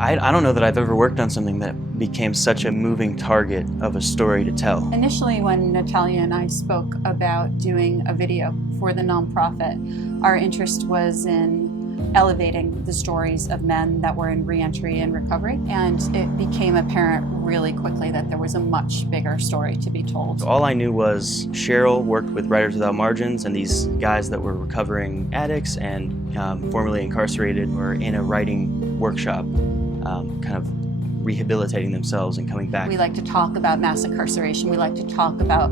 I don't know that I've ever worked on something that became such a moving target of a story to tell. Initially, when Natalia and I spoke about doing a video for the nonprofit, our interest was in elevating the stories of men that were in reentry and recovery, and it became apparent really quickly that there was a much bigger story to be told. All I knew was Cheryl worked with Writers Without Margins, and these guys that were recovering addicts and formerly incarcerated were in a writing workshop, kind of rehabilitating themselves and coming back. We like to talk about mass incarceration, we like to talk about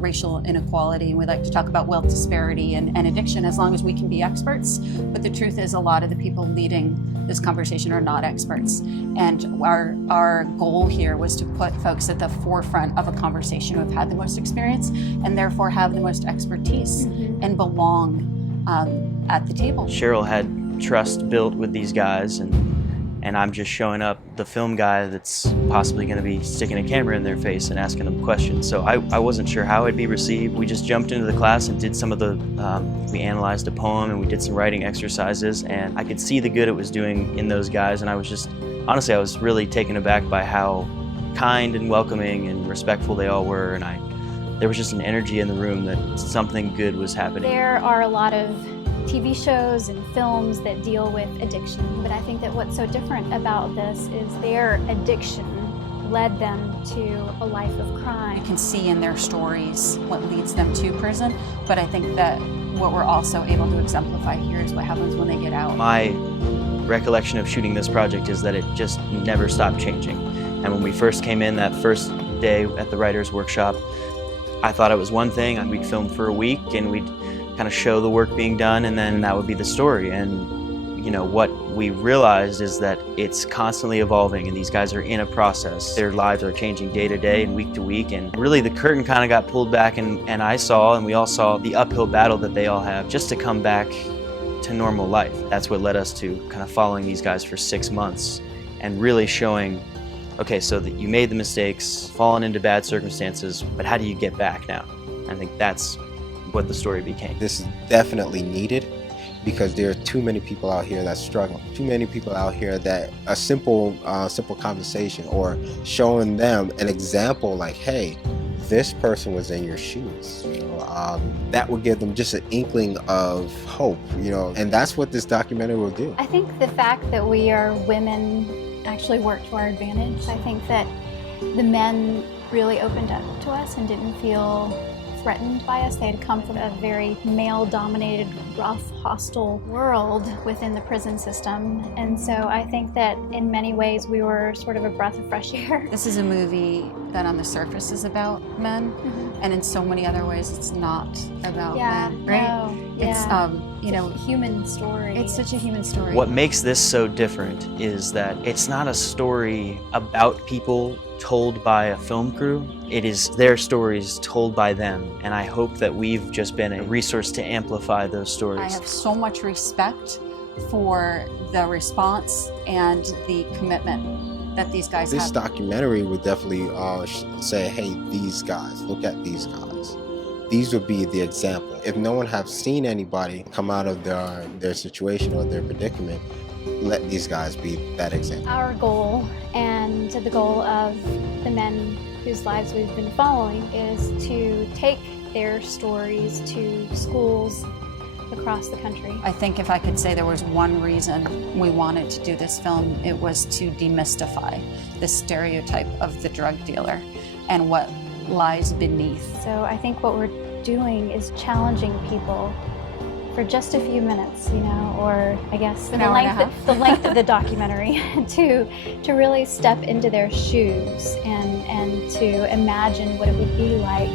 racial inequality, and we like to talk about wealth disparity and addiction, as long as we can be experts. But the truth is, a lot of the people leading this conversation are not experts. And our goal here was to put folks at the forefront of a conversation who have had the most experience and therefore have the most expertise and belong at the table. Cheryl had trust built with these guys, and I'm just showing up, the film guy that's possibly going to be sticking a camera in their face and asking them questions. So I wasn't sure how it'd be received. We just jumped into the class and did some of the, we analyzed a poem and we did some writing exercises, and I could see the good it was doing in those guys, and I was just, honestly, I was really taken aback by how kind and welcoming and respectful they all were, and there was just an energy in the room that something good was happening. There are a lot of TV shows and films that deal with addiction, but I think that what's so different about this is their addiction led them to a life of crime. You can see in their stories what leads them to prison, but I think that what we're also able to exemplify here is what happens when they get out. My recollection of shooting this project is that it just never stopped changing. And when we first came in that first day at the writer's workshop, I thought it was one thing, and we'd film for a week and we'd kind of show the work being done, and then that would be the story. And you know, what we realized is that it's constantly evolving, and these guys are in a process. Their lives are changing day to day and week to week, and really the curtain kind of got pulled back, and I saw, and we all saw, the uphill battle that they all have just to come back to normal life. That's what led us to kind of following these guys for 6 months and really showing, okay, so that you made the mistakes, fallen into bad circumstances, but how do you get back now? I think that's what the story became. This is definitely needed because there are too many people out here that struggle. Too many people out here that a simple conversation or showing them an example like, hey, this person was in your shoes. You know, that would give them just an inkling of hope. You know, and that's what this documentary will do. I think the fact that we are women actually worked to our advantage. I think that the men really opened up to us and didn't feel threatened by us. They had come from a very male-dominated, rough, hostile world within the prison system. And so I think that in many ways we were sort of a breath of fresh air. This is a movie that on the surface is about men, and in so many other ways it's not about men, right? No, yeah. It's, you know, a human story. It's such a human story. What makes this so different is that it's not a story about people told by a film crew. It is their stories told by them, and I hope that we've just been a resource to amplify those stories. I have so much respect for the response and the commitment that these guys have. This documentary would definitely say, hey, these guys, look at these guys. These would be the example. If no one have seen anybody come out of their situation or their predicament, let these guys be that example. Our goal, and the goal of the men whose lives we've been following, is to take their stories to schools across the country. I think if I could say there was one reason we wanted to do this film, it was to demystify the stereotype of the drug dealer and what lies beneath. So I think what we're doing is challenging people for just a few minutes, you know, or I guess the length of the documentary to really step into their shoes and to imagine what it would be like